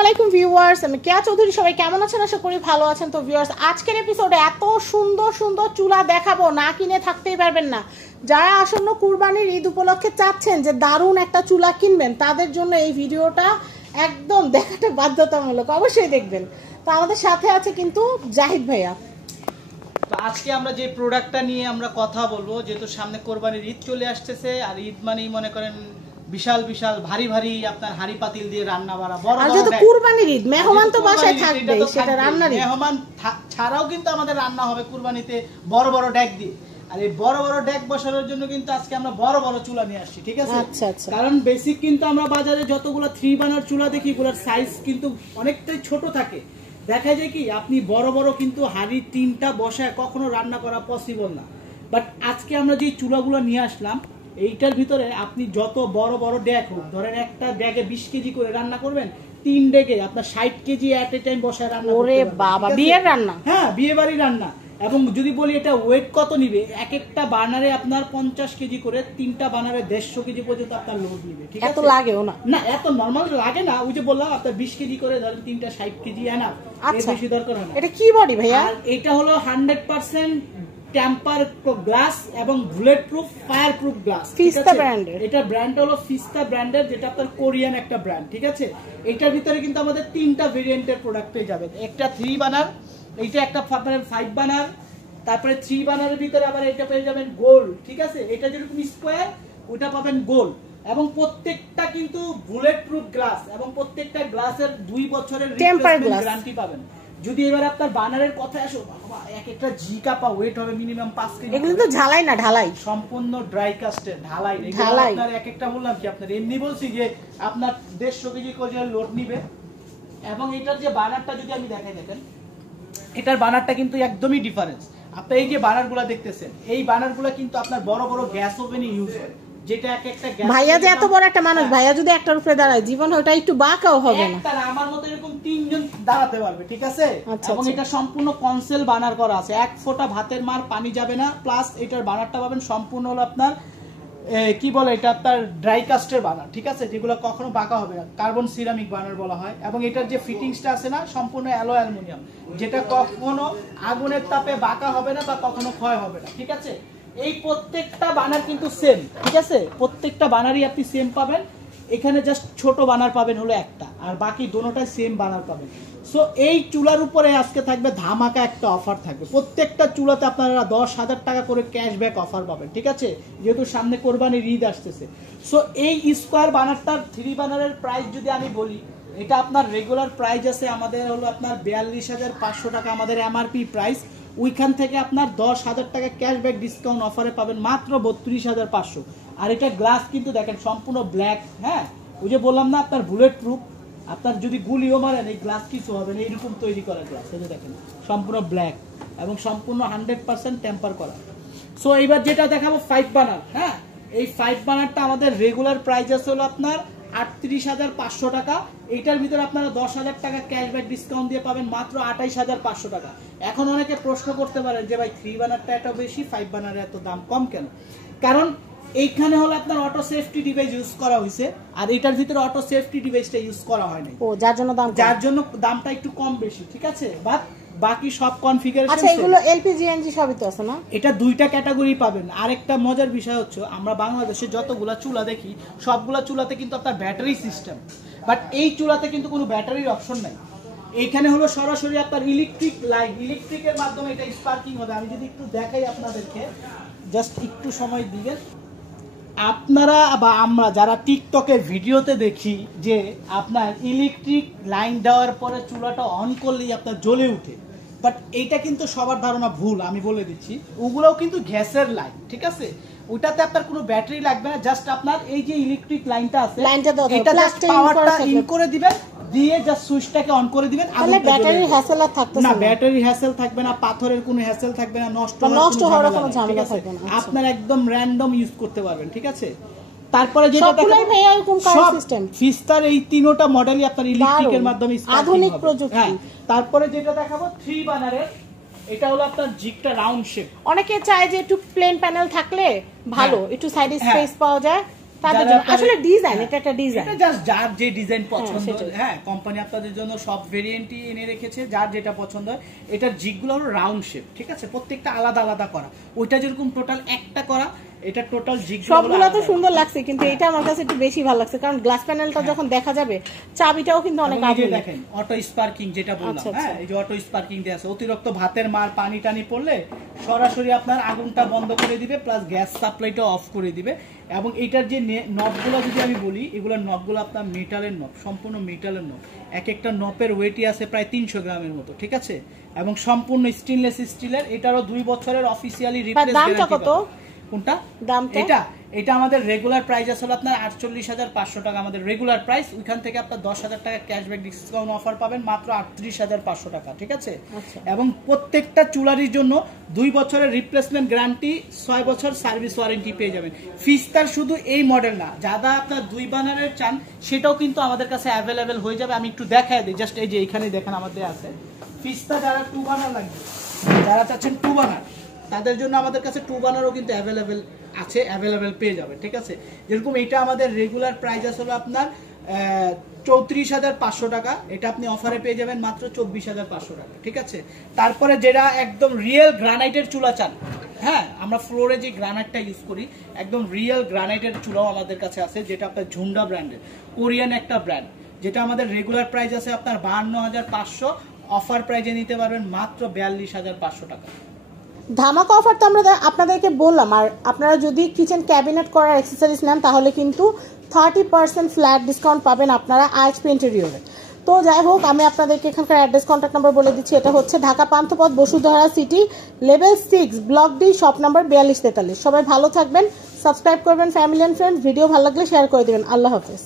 আলাইকুম ভিউয়ার্স, আমি কেয়া চৌধুরী। সবাই কেমন আছেন? আশা করি ভালো আছেন। তো ভিউয়ার্স, আজকের এপিসোডে এত সুন্দর সুন্দর চুলা দেখাবো, না কিনে থাকতেই পারবেন না। যারা আসন্ন কুরবানির ঈদ উপলক্ষে চাচ্ছেন যে দারুণ একটা চুলা কিনবেন, তাদের জন্য এই ভিডিওটা একদম দেখাটা বাধ্যতামূলক, অবশ্যই দেখবেন। তো আমাদের সাথে আছে কিন্তু জাহিদ ভাইয়া। তো আজকে আমরা যে প্রোডাক্টটা নিয়ে আমরা কথা বলবো, যেহেতু সামনে কোরবানির ঈদ চলে আসতেছে, আর ঈদ মানেই মনে করেন বিশাল বিশাল ভারী ভারী আপনার হাড়ি পাতিল দিয়ে রান্না বাড়া, বড় আর যেহেতু কুরবানির ঈদ, মেহমান তো বাসায় থাকবে, সেটা রান্নার ঈদ। মেহমান ছাড়াও কিন্তু আমাদের রান্না হবে কুরবানিতে বড় বড় ডেক দিয়ে। আর এই বড় বড় ডেক বসানোর জন্য কিন্তু আজকে আমরা বড় বড় চুলা নিয়ে আসছি, ঠিক আছে? আচ্ছা আচ্ছা। কারণ বেসিক কিন্তু আমরা বাজারে যতগুলো 3 বার্নার চুলা দেখি, এগুলোর সাইজ কিন্তু অনেকটাই ছোট থাকে। দেখা যায় কি আপনি বড় বড় কিন্তু হাড়ি 3টা বসায় কখনো রান্না করা পসিবল না। বাট আজকে আমরা যে চুলাগুলো নিয়ে আসলাম, এইটার ভিতরে আপনি যত বড় বড় ডেক হোক, ধরেন একটা ডেকে 20 কেজি করে রান্না করবেন, 3 ডেকে আপনার 60 কেজি এট এ টাইম বসায় রান্না করতে পারবেন। ওরে বাবা, বিয়ের রান্না। হ্যাঁ, বিয়ে বাড়ি রান্না। এবং যদি বলি এটা ওয়েট কত নিবে, এক একটা বার্নারে আপনার 50 কেজি করে, 3টা বার্নারে 150 কেজি পর্যন্ত আপনার লোড নিবে, ঠিক আছে? এত লাগেও না, না এত নরমাল লাগে না। ওই যে বললাম আপনার 20 কেজি করে ধরেন 3টা 60 কেজি এনাফ, এর বেশি দরকার হয় না। এটা কি বডি ভাইয়া? আর এটা হলো 100% টেম্পার গ্লাস এবং bullet proof, fire proof glass. ফিস্তা ব্র্যান্ডের। এটা ব্র্যান্ড হলো ফিস্তা ব্র্যান্ডের, যেটা আপনার কোরিয়ান একটা ব্র্যান্ড, ঠিক আছে? এটার ভিতরে কিন্তু আমাদের 3টা ভেরিয়েন্টের প্রোডাক্ট পেয়ে যাবেন। একটা 3 বার্নার, এইটা একটা 5 বার্নার, তারপরে 3 বার্নারের ভিতরে আবার এটা পেয়ে যাবেন গোল, ঠিক আছে? এটা যেরকম স্কোয়ার, ওটা পাবেন গোল। এবং প্রত্যেকটা কিন্তু বুলেট প্রুফ গ্লাস, এবং প্রত্যেকটা গ্লাসের 2 বছরের রিপ্লেসমেন্ট গ্যারান্টি পাবেন। যদি এবার আপনার বানারের কথা আসো, বাবা এক একটা জি কাপা ওয়েট হবে মিনিমাম 5 কেজি। এগুলো তো ঝালাই না, ঢালাই, সম্পূর্ণ ড্রাই কাস্টের ঢালাই। আপনার এক একটা বললাম কি আপনার এমনি বলছি যে আপনার 150 কেজি করে লোড নিবে। এবং এটার যে বানারটা যদি আমি দেখাই, দেখেন এটার বানারটা কিন্তু একদমই ডিফারেন্স। আপনি এই যে বানারগুলো দেখতেছেন, এই বানারগুলো কিন্তু আপনার বড় বড় গ্যাস ওভেনে ইউজ হয়, যেটা এক একটা গ্যাস। ভাইয়া যে এত বড় একটা মানুষ, ভাইয়া যদি একটার উপরে দাঁড়ায়, জীবন ওটা একটু বাঁকাও হবে না। একটা আমার মতো এরকম 3 জন দাঁড়াতে পারবে, ঠিক আছে? আচ্ছা, এবং এটা সম্পূর্ণ কনসেল বানার করা আছে, এক ফোঁটা ভাতের মার পানি যাবে না। প্লাস এটার বানারটা পাবেন সম্পূর্ণ হলো আপনার কি বলে এটা আপনার ড্রাই কাস্টের বানার, ঠিক আছে? যেগুলো কখনো বাঁকা হবে না, কার্বন সিরামিক বানার বলা হয়। এবং এটার যে ফিটিংসটা আছে না, সম্পূর্ণ অ্যালয় অ্যালুমিনিয়াম, যেটা কখনো আগুনের তাপে বাঁকা হবে না বা কখনো ক্ষয় হবে না, ঠিক আছে? এই প্রত্যেকটা বানার কিন্তু সেম, ঠিক আছে? প্রত্যেকটা বানারই আপনি সেম পাবেন। এখানে জাস্ট ছোট বানার পাবেন হলো একটা, আর বাকি দুটোটাই সেম বানার পাবেন। সো এই চুলার উপরে আজকে থাকবে ধামাকা একটা অফার থাকবে। প্রত্যেকটা চুলাতে আপনারা 10,000 টাকা করে ক্যাশব্যাক অফার পাবেন, ঠিক আছে? যেহেতু সামনে কোরবানির ঈদ আসতেছে। সো এই স্কোয়ার বানারটার 3 বানারের প্রাইস যদি আমি বলি, এটা আপনার রেগুলার প্রাইস আছে আমাদের হলো আপনার 42,500 টাকা, আমাদের এমআরপি প্রাইস। ওইখান থেকে আপনার 10,000 টাকা ক্যাশব্যাক ডিসকাউন্ট অফারে পাবেন মাত্র 32,500। আর এটা গ্লাস কিন্তু দেখেন সম্পূর্ণ ব্ল্যাক। হ্যাঁ, ওই যে বললাম না আপনার বুলেট প্রুফ, আপনার যদি গুলিও মারেন এই গ্লাস কিছু হবে না, এইরকম তৈরি করা গ্লাস। এই যে দেখেন সম্পূর্ণ ব্ল্যাক এবং সম্পূর্ণ 100% টেম্পার করা। সো এইবার যেটা দেখাবো 5 বার্নার। হ্যাঁ, এই 5 বার্নারটা আমাদের রেগুলার প্রাইস আছে হলো আপনার 38,500 টাকা। এইটার ভিতরে আপনারা 10,000 টাকা ক্যাশব্যাক ডিসকাউন্ট দিয়ে পাবেন মাত্র 28,500 টাকা। এখন অনেকে প্রশ্ন করতে পারেন যে ভাই 3 বার্নারটা এত বেশি, 5 বার্নারের এত দাম কম কেন? কারণ এইখানে হলো আপনার অটো সেফটি ডিভাইস ইউজ করা হয়েছে, আর এটার ভিতরে অটো সেফটি ডিভাইসটা ইউজ করা হয় নাই, যার জন্য দামটা একটু কম বেশি, ঠিক আছে? বাট বাকি সব কনফিগারেশন। আচ্ছা, এগুলো এলপিজি এনজি সবই তো আছে না? এটা 2টা ক্যাটাগরি পাবেন। আরেকটা মজার বিষয় হচ্ছে, আমরা বাংলাদেশে যতগুলা চুলা দেখি, সবগুলা চুলাতে কিন্তু আপনার ব্যাটারি সিস্টেম, বাট এই চুলাতে কিন্তু কোনো ব্যাটারির অপশন নাই। এইখানে হলো সরাসরি আপনার ইলেকট্রিক লাইন, ইলেকট্রিকের মাধ্যমে এটা স্পার্কিং হবে। আমি যদি একটু দেখাই আপনাদেরকে, জাস্ট একটু সময় দিবেন। আপনারা বা আমরা যারা টিকটকের ভিডিওতে দেখি যে আপনার ইলেকট্রিক লাইন দেওয়ার পরে চুলাটা অন করলেই আপনার জ্বলে উঠে, বাট এইটা কিন্তু সবার ধারণা ভুল। আমি বলে দিচ্ছি, ওগুলোও কিন্তু গ্যাসের লাইন, ঠিক আছে? ওটাতে আপনার কোনো ব্যাটারি লাগবে না, জাস্ট আপনার এই যে ইলেকট্রিক লাইনটা আছে, এটা জাস্ট পাওয়ারটা ইন করে দিবেন, দিয়ে জাস্ট সুইচটাকে অন করে দিবেন। তাহলে ব্যাটারির হ্যাসেল আর থাকবে না, ব্যাটারির হ্যাসেল থাকবে না, পাথরের কোনো হ্যাসেল থাকবে না, নষ্ট হওয়ার কোনো ঝামেলা থাকবে না। আপনার একদম র‍্যান্ডম ইউজ করতে পারবেন, ঠিক আছে? তারপরে যেটা ফিস্তার এই 3টা মডেলই আপনার ইলেকট্রিকের মাধ্যমে আধুনিক প্রযুক্তি। হ্যাঁ, তারপরে যেটা দেখাবো 3 বার্নারের, এটা হলো আপনার জিগটা রাউন্ড শেপ। অনেকে চায় যে একটু প্লেন প্যানেল থাকলে ভালো, একটু সাইডে স্পেস পাওয়া যায়। তাদের জন্য আসলে ডিজাইন, এটা একটা ডিজাইন, এটা জাস্ট যার যে ডিজাইন পছন্দ। হ্যাঁ, কোম্পানি আপনাদের জন্য সব ভেরিয়েন্টই এনে রেখেছে, যার যেটা পছন্দ হয়। এটার জিগগুলো হলো রাউন্ড শেপ, ঠিক আছে, প্রত্যেকটা আলাদা আলাদা করা। ওইটা যেরকম টোটাল একটা করা, এটা টোটাল জিগ সবগুলো তো সুন্দর লাগছে, কিন্তু এটা আমার কাছে একটু বেশি ভালো লাগছে, কারণ গ্লাস প্যানেলটা যখন দেখা যাবে চাবিটাও কিন্তু অনেক আগে দেখেন অটো স্পার্কিং যেটা বললাম। হ্যাঁ, এই যে অটো স্পার্কিং দেয়া আছে, অতিরিক্ত ভাতের মার পানি টানি পড়লে সরাসরি আপনার আগুনটা বন্ধ করে দিবে, প্লাস গ্যাস সাপ্লাইটা অফ করে দিবে। এবং এটার যে নবগুলো যদি আমি বলি, এগুলোর নবগুলো আপনার মেটালের নব, সম্পূর্ণ মেটালের নব। এক একটা নবের ওয়েটই আছে প্রায় 300 গ্রামের মতো, ঠিক আছে, এবং সম্পূর্ণ স্টেনলেস স্টিলের। এটারও 2 বছরের অফিসিয়ালি রিপ্লেস গ্যারান্টি। কত কোনটা দামটা? এটা আমাদের রেগুলার প্রাইস আসলে আপনার 48,500 টাকা আমাদের রেগুলার প্রাইস। ওইখান থেকে আপনার 10,000 টাকা ক্যাশব্যাক ডিসকাউন্ট অফার পাবেন মাত্র 38,500 টাকা, ঠিক আছে। এবং প্রত্যেকটা চুলারির জন্য 2 বছরের রিপ্লেসমেন্ট গ্যারান্টি, 6 বছর সার্ভিস ওয়ারেন্টি পেয়ে যাবেন। ফিস্তার শুধু এই মডেল না, যারা আপনার 2 বার্নারের চান সেটাও কিন্তু আমাদের কাছে অ্যাভেলেবেল হয়ে যাবে। আমি একটু দেখাই দিই, জাস্ট এই যে এখানে দেখেন আমাদের আছে ফিস্তা। যারা 2 বার্নার লাগবে, যারা চাচ্ছেন 2 বার্নার, তাদের জন্য আমাদের কাছে 2 বার্নারও কিন্তু অ্যাভেলেবেল আছে, অ্যাভেলেবেল পেয়ে যাবে, ঠিক আছে। যেরকম এটা আমাদের রেগুলার প্রাইস আসলে আপনার 34,500 টাকা, এটা আপনি অফারে পেয়ে যাবেন মাত্র 24,500 টাকা, ঠিক আছে। তারপরে যেটা একদম রিয়েল গ্রানাইটের চুলা চান, হ্যাঁ, আমরা ফ্লোরে যে গ্রানাইটটা ইউজ করি, একদম রিয়েল গ্রানাইটের চুলাও আমাদের কাছে আছে, যেটা আপনার ঝুন্ডা ব্র্যান্ডের, কোরিয়ান একটা ব্র্যান্ড, যেটা আমাদের রেগুলার প্রাইস আছে আপনার 52,500, অফার প্রাইজে নিতে পারবেন মাত্র 42,500 টাকা। ধামাকা অফার তো আমরা আপনাদেরকে বললাম। আর আপনারা যদি কিচেন ক্যাবিনেট করার অ্যাক্সেসরিজ নেন তাহলে কিন্তু 30% ফ্ল্যাট ডিসকাউন্ট পাবেন আপনারা আইএসপি ইন্টেরিয়রে। তো যাই হোক, আমি আপনাদেরকে এখানকার অ্যাড্রেস কন্ট্যাক্ট নাম্বার বলে দিচ্ছি। এটা হচ্ছে Dhaka Panthapath, Bashundhara city, level 6, block D, shop number 4243। সবাই ভালো থাকবেন, সাবস্ক্রাইব করবেন ফ্যামিলি অ্যান্ড ফ্রেন্ডস। ভিডিও ভালো লাগলে শেয়ার করে দেবেন। আল্লাহ হাফেজ।